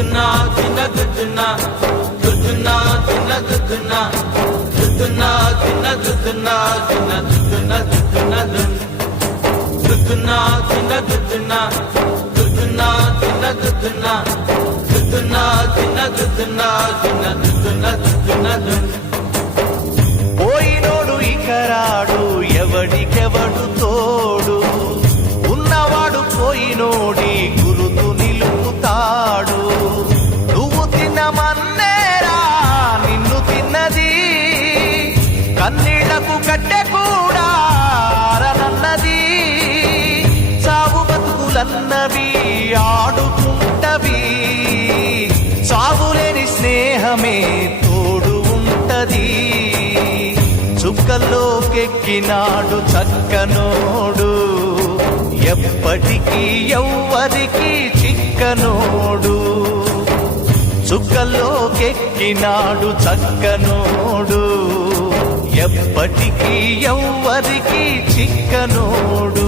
దుద్దునా దిన దుద్దునా దుద్దునా దిన దుద్దునా దుద్దునా దిన దుద్దునా దిన దుద్దునా దుద్దునా దుద్దునా దిన దుద్దునా దుద్దునా దిన దుద్దునా దుద్దునా దిన దుద్దునా దిన దుద్దునా దుద్దునా పోయినోడు ఇకరాడు ఎవడికెవడు తోడు ఉన్నవాడు పోయినోడి గురుతు నిలుపుతాడు నువ్వు తిన్నమన్నేరా నిన్ను తిన్నది కన్నీళ్లకు కట్టె కూడా ఆరనన్నది సాగు బతుకులన్నవి ఆడుకుంటవి సాగులేని స్నేహమే తోడు ఉంటది చుక్కల్లోకెక్కినాడు చక్కనోడు ఎప్పటికీ ఎవ్వరికి చిక్కనోడు చుక్కల్లోకెక్కినాడు చక్కనోడు ఎప్పటికీ ఎవ్వరికి చిక్కనోడు